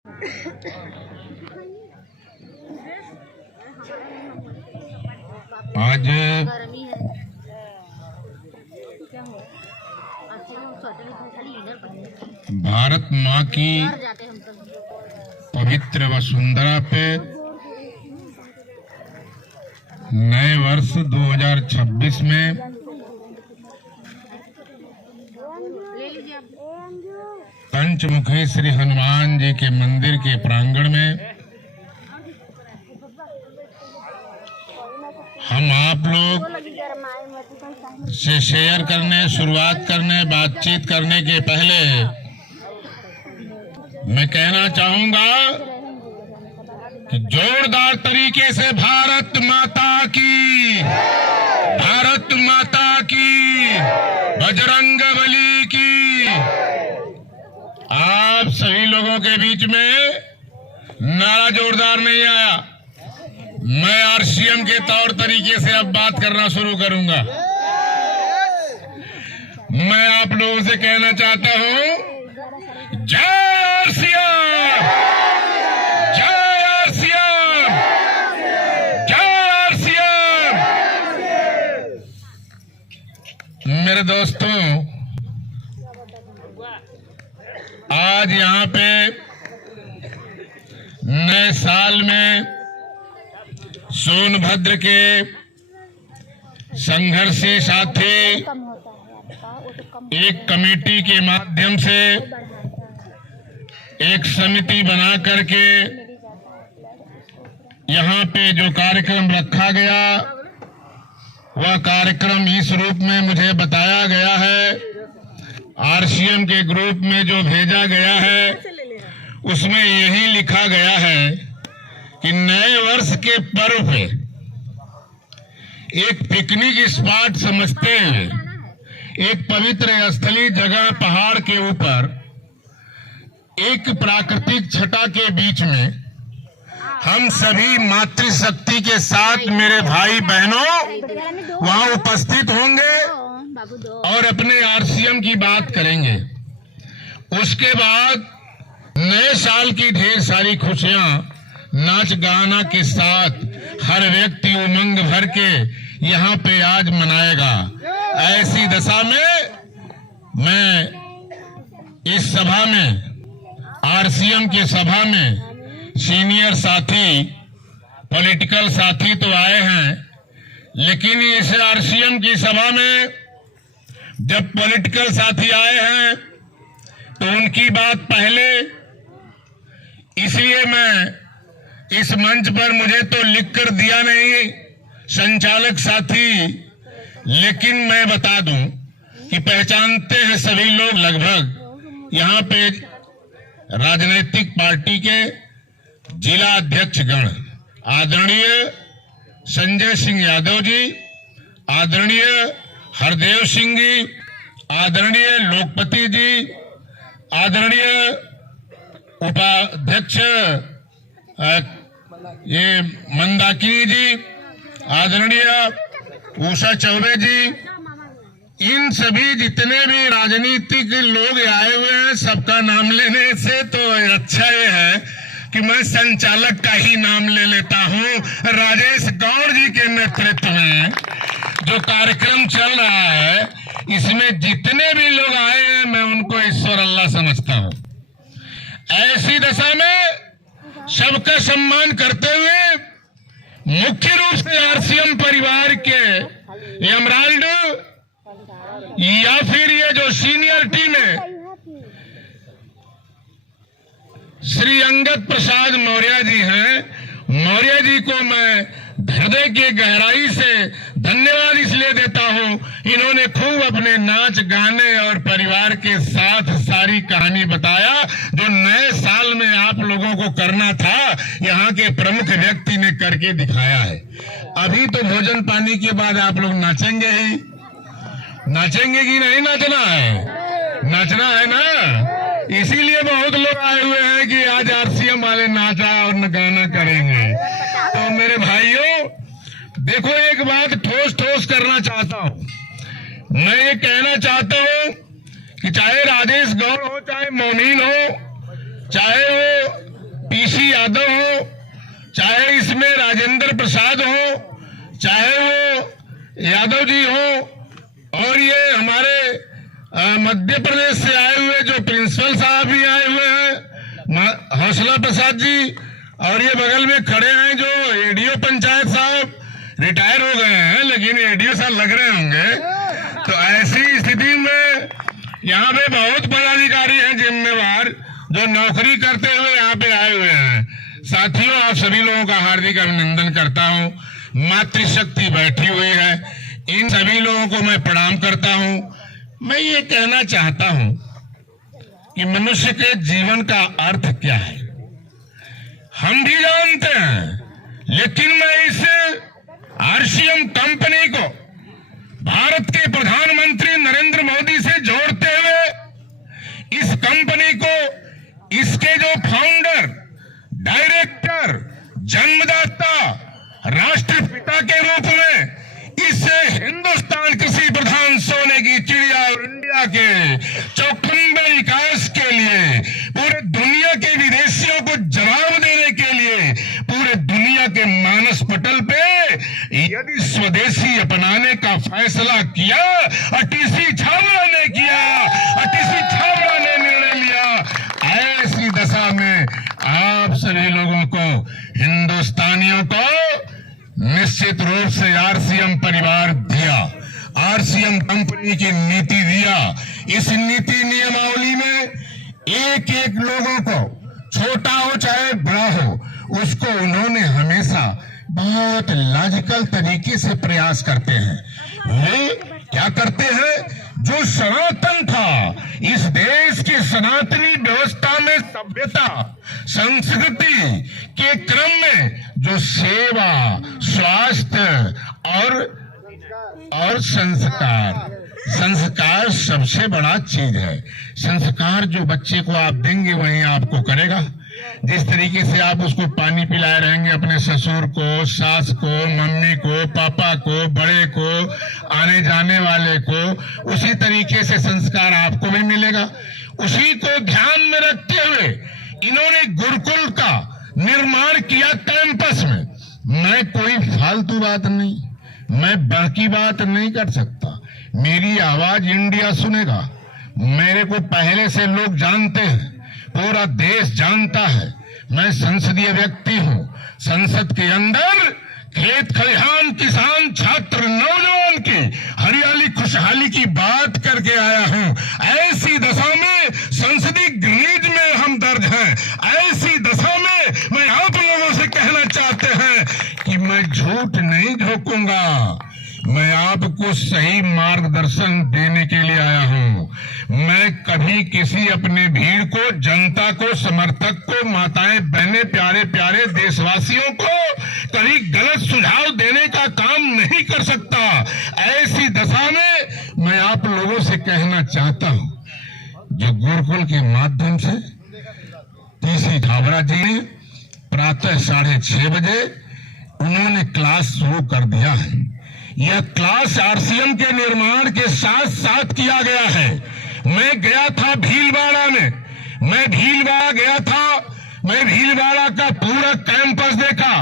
आज भारत माँ की पवित्र वसुंधरा पे नए वर्ष 2026 में पंचमुखी श्री हनुमान जी के मंदिर के प्रांगण में हम आप लोग से शेयर करने, शुरुआत करने, बातचीत करने के पहले मैं कहना चाहूंगा कि जोरदार तरीके से भारत माता की, भारत माता की, बजरंगबली की। आप सभी लोगों के बीच में नारा जोरदार नहीं आया। मैं आरसीएम के तौर तरीके से अब बात करना शुरू करूंगा। मैं आप लोगों से कहना चाहता हूं, जय आरसीएम, जय आरसीएम, जय आरसीएम। मेरे दोस्तों, आज यहाँ पे नए साल में सोनभद्र के संघर्षी साथी एक कमेटी के माध्यम से एक समिति बना करके यहाँ पे जो कार्यक्रम रखा गया, वह कार्यक्रम इस रूप में मुझे बताया गया है। आरसीएम के ग्रुप में जो भेजा गया है उसमें यही लिखा गया है कि नए वर्ष के पर्व पे एक पिकनिक स्पॉट समझते हुए एक पवित्र स्थलीय जगह पहाड़ के ऊपर एक प्राकृतिक छटा के बीच में हम सभी मातृशक्ति के साथ मेरे भाई बहनों वहां उपस्थित होंगे और अपने आरसीएम की बात करेंगे। उसके बाद नए साल की ढेर सारी खुशियां नाच गाना के साथ हर व्यक्ति उमंग भर के यहाँ पे आज मनाएगा। ऐसी दशा में मैं इस सभा में, आरसीएम की सभा में सीनियर साथी, पॉलिटिकल साथी तो आए हैं, लेकिन इस आरसीएम की सभा में जब पॉलिटिकल साथी आए हैं तो उनकी बात पहले, इसलिए मैं इस मंच पर, मुझे तो लिखकर दिया नहीं संचालक साथी, लेकिन मैं बता दूं कि पहचानते हैं सभी लोग लगभग यहाँ पे राजनीतिक पार्टी के जिला अध्यक्ष गण, आदरणीय संजय सिंह यादव जी, आदरणीय हरदेव सिंह जी, आदरणीय लोकपति जी, आदरणीय उपाध्यक्ष ये मंदाकिनी जी, आदरणीय उषा चौबे जी, इन सभी जितने भी राजनीतिक लोग आए हुए हैं, सबका नाम लेने से तो अच्छा ये है कि मैं संचालक का ही नाम ले लेता हूं। राजेश गौड़ जी के नेतृत्व में जो कार्यक्रम चल रहा है, इसमें जितने भी लोग आए हैं मैं उनको ईश्वर अल्लाह समझता हूं। ऐसी दशा में सबका सम्मान करते हुए मुख्य रूप से आरसीएम परिवार के एमराल्ड या फिर ये जो सीनियर टीम है, श्री अंगद प्रसाद मौर्य जी हैं, मौर्य जी को मैं हृदय के गहराई से धन्यवाद इसलिए देता हूं, इन्होंने खूब अपने नाच गाने और परिवार के साथ सारी कहानी बताया जो नए साल में आप लोगों को करना था, यहाँ के प्रमुख व्यक्ति ने करके दिखाया है। अभी तो भोजन पानी के बाद आप लोग नाचेंगे ही, नाचेंगे कि नहीं नाचना है? नाचना है ना। इसीलिए बहुत लोग आए हुए हैं कि आज आरसीएम वाले नाचा और गाना करेंगे। तो मेरे भाइयों देखो, एक बात ठोस ठोस करना चाहता हूं। मैं ये कहना चाहता हूं कि चाहे राजेश गौड़ हो, चाहे मोनीन हो, चाहे वो यादव हो, चाहे इसमें राजेंद्र प्रसाद हो, चाहे वो यादव जी हो, और ये हमारे मध्य प्रदेश से आए हुए जो प्रिंसिपल साहब भी आए हुए हैं, हौसला प्रसाद जी, और ये बगल में खड़े हैं जो एडीओ पंचायत साहब, रिटायर हो गए हैं लेकिन एडीओ साहब लग रहे होंगे। तो ऐसी स्थिति में यहाँ पे बहुत पदाधिकारी हैं जिम्मेवार, जो नौकरी करते हुए यहाँ पे आए हुए हैं। साथियों, आप सभी लोगों का हार्दिक अभिनंदन करता हूँ। मातृशक्ति बैठी हुई है, इन सभी लोगों को मैं प्रणाम करता हूँ। मैं ये कहना चाहता हूँ कि मनुष्य के जीवन का अर्थ क्या है हम भी जानते हैं, लेकिन मैं इस आरसीएम कंपनी को भारत के प्रधानमंत्री नरेंद्र मोदी से जोड़ते हुए इस कंपनी को, इसके जो फाउंडर, डायरेक्टर, जन्मदाता, राष्ट्रपिता के रूप में इस हिंदुस्तान कृषि प्रधान सोने की चिड़िया और इंडिया के चौखंड विकास के लिए, पूरे दुनिया के विदेशियों को जवाब देने के लिए, पूरे दुनिया के मानस पटल पे यदि स्वदेशी अपनाने का फैसला किया, टीसी छाबड़ा ने किया, टीसी छाबड़ा ने निर्णय लिया, ऐसी दशा में आप सभी लोगों को, हिंदुस्तानियों को निश्चित रूप से आरसीएम परिवार दिया, आरसीएम कंपनी की नीति दिया। इस नीति नियमावली में एक एक लोगों को, छोटा हो चाहे बड़ा हो, उसको उन्होंने हमेशा बहुत लॉजिकल तरीके से प्रयास करते हैं। वे क्या करते हैं? जो सनातन था, इस देश की सनातनी व्यवस्था में सभ्यता, संस्कृति के क्रम में जो सेवा, स्वास्थ्य और संस्कार सबसे बड़ा चीज है। संस्कार जो बच्चे को आप देंगे वही आपको करेगा। जिस तरीके से आप उसको पानी पिलाए रहेंगे अपने ससुर को, सास को, मम्मी को, पापा को, बड़े को, आने जाने वाले को, उसी तरीके से संस्कार आपको भी मिलेगा। उसी को ध्यान में रखते हुए इन्होंने गुरुकुल का निर्माण किया कैंपस में। मैं कोई फालतू बात नहीं, मैं बाकी बात नहीं कर सकता। मेरी आवाज इंडिया सुनेगा। मेरे को पहले से लोग जानते हैं, पूरा देश जानता है। मैं संसदीय व्यक्ति हूँ। संसद के अंदर खेत खलिहान, किसान, छात्र, नौजवान की हरियाली खुशहाली की बात करके आया हूँ। ऐसी दशा में संसदीय ग्रीज में हम दर्ज हैं। ऐसी दशा में मैं आप लोगों से कहना चाहते हैं कि मैं झूठ नहीं झोंकूंगा। मैं आपको सही मार्गदर्शन देने के लिए आया हूं। मैं कभी किसी अपने भीड़ को, जनता को, समर्थक को, माताएं, बहनें, प्यारे प्यारे देशवासियों को कभी गलत सुझाव देने का काम नहीं कर सकता। ऐसी दशा में मैं आप लोगों से कहना चाहता हूं, जो गुरुकुल के माध्यम से टीसी छाबड़ा जी ने प्रातः 6:30 बजे उन्होंने क्लास शुरू कर दिया है। यह क्लास आरसीएम के निर्माण के साथ साथ किया गया है। मैं गया था भीलवाड़ा में, मैं भीलवाड़ा गया था, मैं भीलवाड़ा का पूरा कैंपस देखा।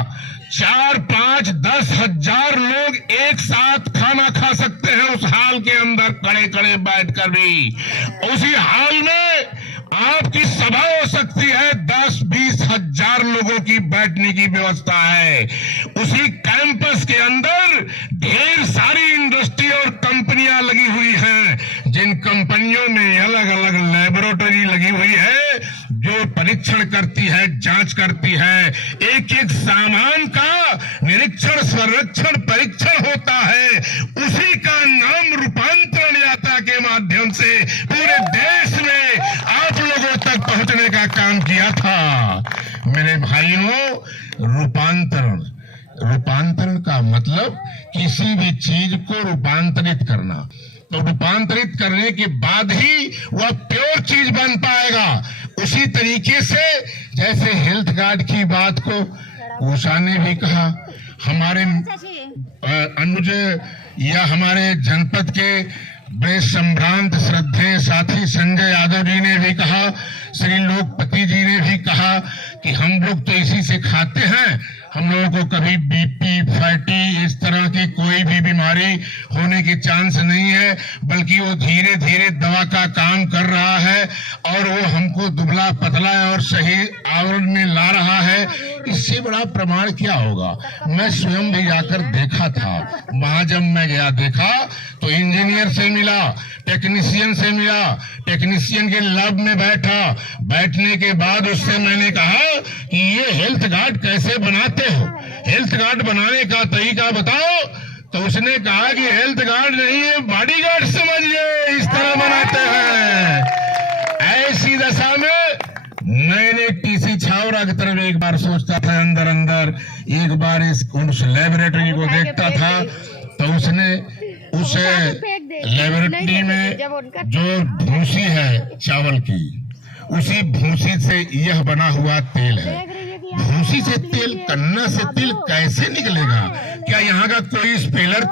4, 5, 10 हजार लोग एक साथ खाना खा सकते हैं उस हाल के अंदर, खड़े खड़े बैठकर भी। उसी हाल में आपकी सभा हो सकती है, 10-20 हजार लोगों की बैठने की व्यवस्था है। उसी कैंपस के अंदर ढेर सारी इंडस्ट्री और कंपनियां लगी हुई हैं, जिन कंपनियों में अलग अलग लेबोरेटरी लगी हुई है, जो परीक्षण करती है, जांच करती है। एक एक सामान का निरीक्षण, संरक्षण, परीक्षण होता है। उसी का नाम रूपांतरण यात्रा के माध्यम से पूरे देश में आप लोगों तक पहुंचने का काम किया था। मेरे भाइयों, रूपांतरण का मतलब किसी भी चीज को रूपांतरित करना। तो रूपांतरित करने के बाद ही वह प्योर चीज बन पाएगा। उसी तरीके से जैसे हेल्थ कार्ड की बात को उषा ने भी कहा, हमारे अनुज या हमारे जनपद के बड़े संभ्रांत श्रद्धेय साथी संजय यादव जी ने भी कहा, श्री लोकपति जी ने भी कहा कि हम लोग तो इसी से खाते हैं, हम लोगों को कभी बीपी, फैटी, इस तरह की कोई भी बीमारी होने के चांस नहीं है, बल्कि वो धीरे धीरे दवा का काम कर रहा है और वो हमको दुबला पतला और सही आवरण में ला रहा है। इससे बड़ा प्रमाण क्या होगा? मैं स्वयं भी जाकर देखा था। वहां जब मैं गया देखा तो इंजीनियर से मिला, टेक्नीशियन से मिला, टेक्नीशियन के लैब में बैठा। बैठने के बाद उससे मैंने कहा कि ये हेल्थ गार्ड कैसे बनाते हो, हेल्थ गार्ड बनाने का तरीका बताओ। तो उसने कहा कि हेल्थ गार्ड नहीं है, बॉडी गार्ड समझिए, इस तरह बनाते हैं। ऐसी दशा में मैंने टीसी छावरा की तरफ एक बार सोचता था, अंदर अंदर एक बार उस लेबोरेटरी को देखता था, तो उसने उस लेबोरेटरी में जो भूसी है चावल की, उसी भूसी से यह बना हुआ तेल है। भूसी से तेल, कन्ना से तेल कैसे निकलेगा? क्या यहाँ का कोई स्पेलर,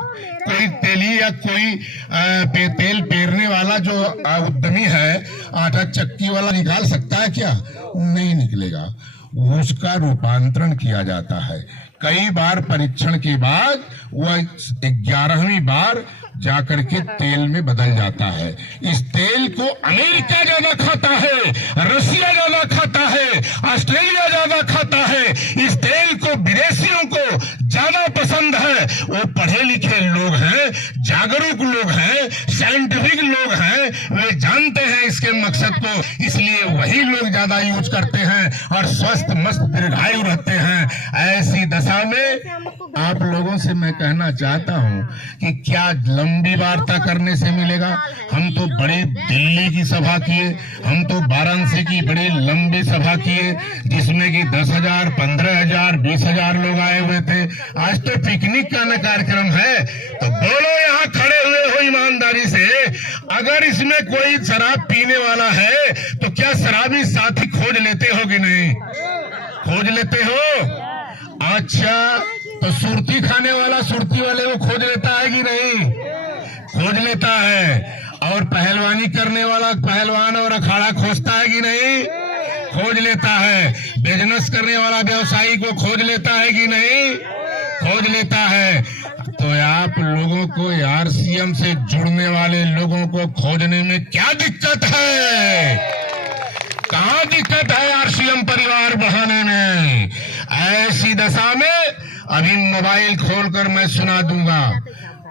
कोई तेली या कोई तेल पेरने वाला जो उद्यमी है, आटा चक्की वाला निकाल सकता है क्या? नहीं निकलेगा। उसका रूपांतरण किया जाता है। कई बार परीक्षण के बाद वह 11वीं बार जाकर के तेल में बदल जाता है। इस तेल को अमेरिका ज्यादा खाता है, रसिया ज्यादा खाता है, ऑस्ट्रेलिया ज्यादा खाता है। इस तेल को विदेशियों को ज्यादा पसंद है। वो पढ़े लिखे लोग हैं, जागरूक लोग हैं, साइंटिफिक लोग हैं, वे जानते हैं इसके मकसद को, इसलिए वही लोग ज्यादा यूज करते हैं और स्वस्थ मस्त दीर्घायु रहते हैं। ऐसी दशा में आप लोगों से मैं कहना चाहता हूं कि क्या लंबी वार्ता करने से मिलेगा? हम तो बड़े दिल्ली की सभा किए, हम तो वाराणसी की बड़ी लंबी सभा किए, जिसमें कि 10,000, 15,000, 20,000 लोग आए हुए थे। आज तो पिकनिक का न कार्यक्रम है। तो बोलो, यहाँ खड़े हुए हो ईमानदारी से, अगर इसमें कोई शराब पीने वाला है तो क्या शराबी साथी खोज लेते हो कि नहीं? खोज लेते हो? अच्छा, तो सुरती खाने वाला सुरती वाले को खोज लेता है कि नहीं? खोज लेता है। और पहलवानी करने वाला पहलवान और अखाड़ा खोजता है कि नहीं? खोज लेता है। बिजनेस करने वाला व्यवसायी को खोज लेता है कि नहीं? खोज लेता है। तो आप लोगों को आरसीएम से जुड़ने वाले लोगों को खोजने में क्या दिक्कत है? कहाँ दिक्कत है आरसीएम परिवार बढ़ाने में? ऐसी दशा में अभी मोबाइल खोलकर मैं सुना दूंगा,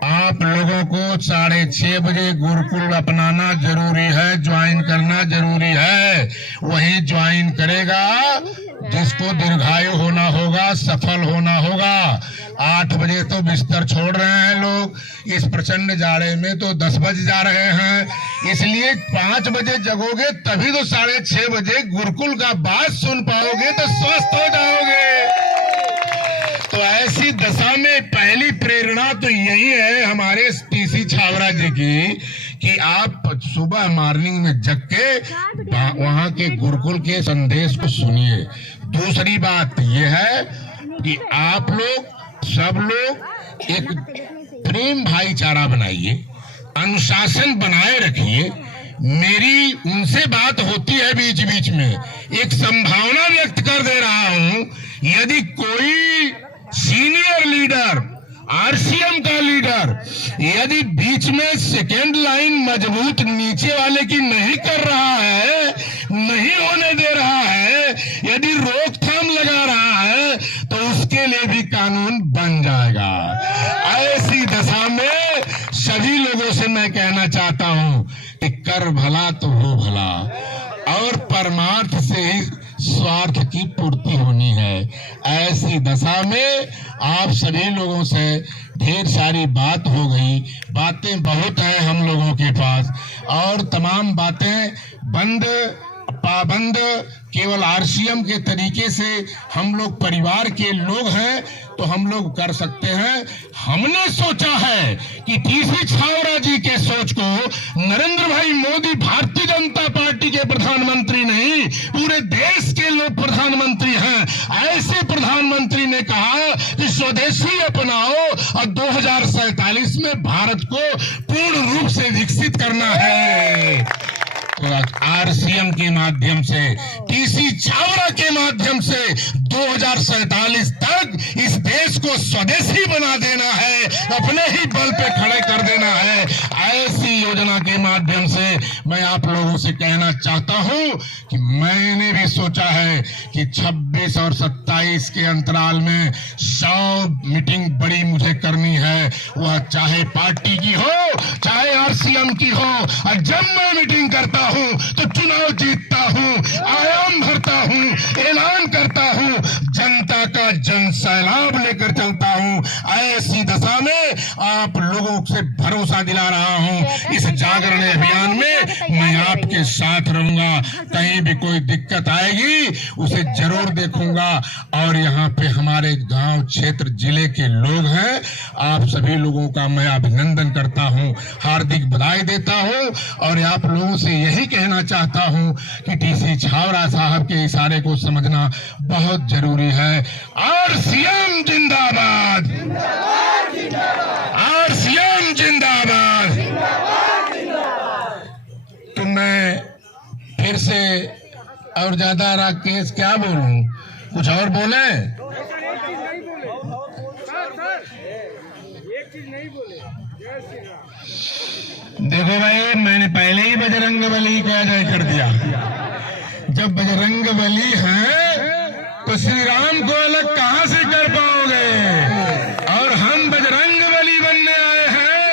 आप लोगों को 6:30 बजे गुरुकुल अपनाना जरूरी है, ज्वाइन करना जरूरी है। वही ज्वाइन करेगा जिसको दीर्घायु होना होगा, सफल होना होगा। 8 बजे तो बिस्तर छोड़ रहे हैं लोग, इस प्रचंड जाड़े में तो 10 बज जा रहे हैं। इसलिए 5 बजे जगोगे तभी तो 6:30 बजे गुरुकुल का बात सुन पाओगे, तो स्वस्थ हो जाओगे। तो ऐसी दशा में पहली प्रेरणा तो यही है हमारे टीसी छावरा जी की कि आप सुबह मॉर्निंग में जग के वहां के गुरुकुल के संदेश को सुनिए। दूसरी बात यह है कि आप लोग सब लोग एक प्रेम भाईचारा बनाइए, अनुशासन बनाए रखिए। मेरी उनसे बात होती है बीच बीच में, एक संभावना व्यक्त कर दे रहा हूं, यदि कोई सीनियर लीडर, आरसीएम का लीडर, यदि बीच में सेकेंड लाइन मजबूत नीचे वाले की नहीं कर रहा है, नहीं होने दे रहा है, यदि रोकथाम लगा रहा है, तो उसके लिए भी कानून बन जाएगा। ऐसी दशा में सभी लोगों से मैं कहना चाहता हूं कि कर भला तो हो भला, और परमार्थ से ही स्वार्थ की पूर्ति होनी है। ऐसी दशा में आप सभी लोगों से ढेर सारी बात हो गई, बातें बहुत है हम लोगों के पास, और तमाम बातें बंद पाबंद केवल आरसीएम के तरीके से हम लोग परिवार के लोग हैं तो हम लोग कर सकते हैं। हमने सोचा है कि टीसी छावरा जी के सोच को नरेंद्र भाई मोदी भारतीय जनता पार्टी के प्रधानमंत्री नहीं, पूरे देश के लोग प्रधानमंत्री हैं। ऐसे प्रधान प्रधानमंत्री ने कहा कि स्वदेशी अपनाओ और 2047 में भारत को पूर्ण रूप से विकसित करना है। तो आरसीएम के माध्यम से, टीसी छावरा के माध्यम से 2047 तक इस देश को स्वदेशी बना देना है, अपने ही बल पे खड़े कर देना है। ऐसी योजना के माध्यम से मैं आप लोगों से कहना चाहता हूं कि मैंने भी सोचा है कि 26 और 27 के अंतराल में 100 मीटिंग बड़ी मुझे करनी है, वह चाहे पार्टी की हो चाहे आरसीएम की हो। और जब मैं मीटिंग करता हूं तो चुनाव जीतता हूं, आयाम भरता हूं, ऐलान करता हूं, जनता का जन सैलाब लेकर चलता हूं। ऐसी दशा में आप लोगों से भरोसा दिला रहा हूं, इस जागरण अभियान में मैं आपके साथ रहूंगा। कहीं भी कोई दिक्कत आएगी उसे जरूर देखूंगा। और यहाँ पे हमारे गांव क्षेत्र जिले के लोग हैं, आप सभी लोगों का मैं अभिनंदन करता हूं, हार्दिक बधाई देता हूं। और आप लोगों से यही कहना चाहता हूं कि टीसी छावरा साहब के इशारे को समझना बहुत जरूरी है। आरसीएम जिंदाबाद, आरसीएम जिंदाबाद। तो मैं फिर से और ज्यादा राकेश क्या बोलूं, कुछ और बोले? देखो भाई, मैंने पहले ही बजरंगबली का जय कर दिया। जब बजरंगबली है तो श्री राम को अलग कहां से कर पाओगे? और हम बजरंगबली बनने आए हैं,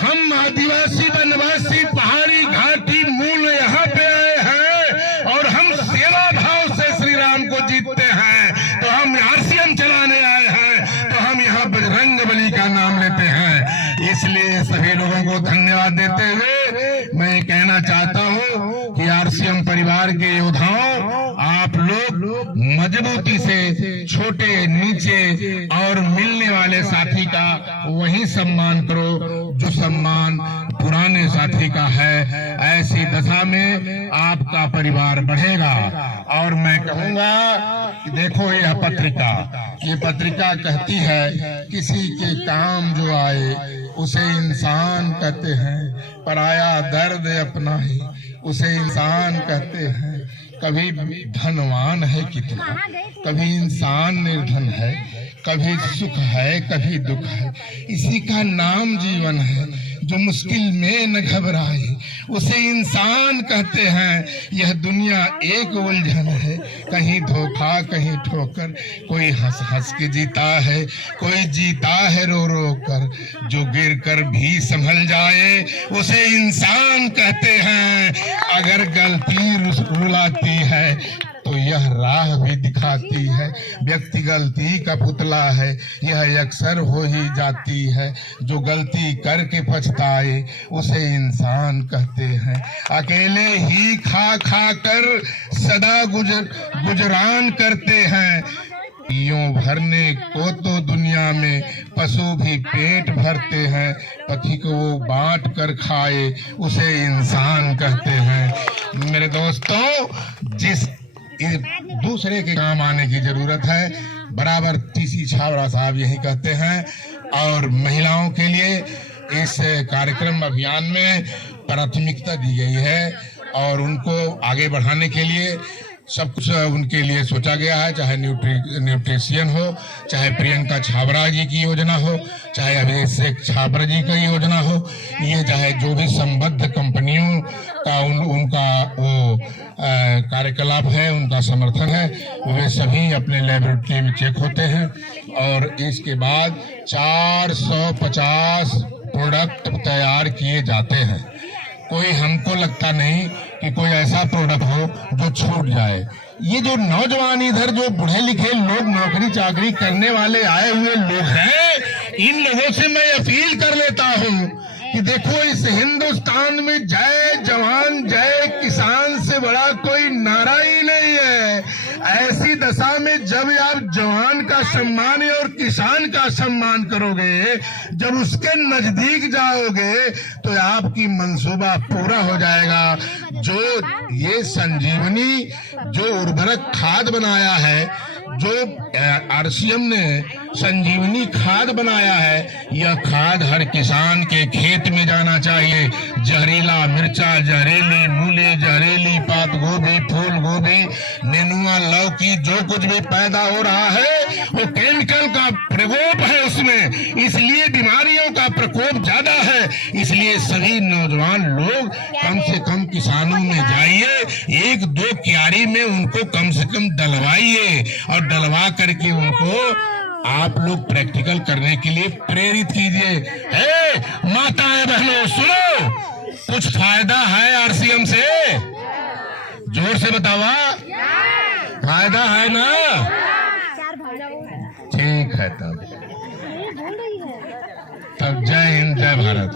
हम आदिवासी वनवासी पहाड़ी घाटी मूल यहाँ पे आए हैं और हम सेवा भाव से श्री राम को जीतते हैं। तो हम आरसीएम चलाने आए हैं, तो हम यहाँ बजरंगबली का नाम लेते हैं। इसलिए सभी लोगों को धन्यवाद देते हुए मैं कहना चाहता हूं कि आरसीएम परिवार के योद्धाओं, आप लोग मजबूती से छोटे नीचे और मिलने वाले साथी का वही सम्मान करो जो सम्मान पुराने साथी का है। ऐसी दशा में आपका परिवार बढ़ेगा। और मैं कहूंगा कि देखो यह पत्रिका कहती है किसी के काम जो आए उसे इंसान कहते हैं, पराया दर्द अपना ही उसे इंसान कहते हैं। कभी धनवान है कितना, कभी इंसान निर्धन है, कभी सुख है कभी दुख है। इसी का नाम जीवन है। जो मुश्किल में न घबराए उसे इंसान कहते हैं। यह दुनिया एक उलझन है, कहीं धोखा कहीं ठोकर। कोई हंस हंस के जीता है, कोई जीता है रो रो कर। जो गिर कर भी संभल जाए उसे इंसान कहते हैं। अगर गलती रुलाती है तो यह राह भी दिखाती है। व्यक्ति गलती का पुतला है, यह अक्सर हो ही जाती है। जो गलती करके पछताए उसे इंसान कहते हैं। अकेले ही खा खा कर सदा गुजरान करते हैं। यूं भरने को तो दुनिया में पशु भी पेट भरते हैं। पथी को वो बांट कर खाए उसे इंसान कहते हैं। मेरे दोस्तों, जिस दूसरे के काम आने की जरूरत है, बराबर टीसी छावरा साहब यही कहते हैं। और महिलाओं के लिए इस कार्यक्रम अभियान में प्राथमिकता दी गई है और उनको आगे बढ़ाने के लिए सब कुछ उनके लिए सोचा गया है। चाहे न्यूट्रिशियन हो, चाहे प्रियंका छाबरा जी की योजना हो, चाहे अभिषेक छाबरा जी की योजना हो, ये चाहे जो भी संबद्ध कंपनियों का उनका वो कार्यकलाप है, उनका समर्थन है, वे सभी अपने लेबोरेटरी में चेक होते हैं। और इसके बाद 450 प्रोडक्ट तैयार किए जाते हैं। कोई हमको लगता नहीं कि कोई ऐसा प्रोडक्ट हो जो छूट जाए। ये जो नौजवान इधर जो पढ़े लिखे लोग नौकरी चाकरी करने वाले आए हुए लोग हैं, इन लोगों से मैं अपील कर लेता हूँ कि देखो, इस हिंदुस्तान में जय जवान जय किसान से बड़ा कोई नारा ही नहीं है। ऐसी दशा में जब आप जवान का सम्मान और किसान का सम्मान करोगे, जब उसके नजदीक जाओगे तो आपकी मंसूबा पूरा हो जाएगा। जो ये संजीवनी जो उर्वरक खाद बनाया है, जो आरसीएम ने संजीवनी खाद बनाया है, यह खाद हर किसान के खेत में जाना चाहिए। जहरीला मिर्चा, जहरीली मूली, जहरीली पात गोभी, फूल गोभी, नेनुआ, लौकी, जो कुछ भी पैदा हो रहा है वो केमिकल का प्रकोप है उसमें, इसलिए बीमारियों का प्रकोप ज्यादा है। इसलिए सभी नौजवान लोग कम से कम किसानों में जाइए, एक दो क्यारी में उनको कम से कम डलवाइए और डलवा करके उनको आप लोग प्रैक्टिकल करने के लिए प्रेरित कीजिए। माताएं बहनों सुनो, कुछ फायदा है आरसीएम से? जोर से बतावा, फायदा है ना? ठीक है तब जय हिंद, जय भारत।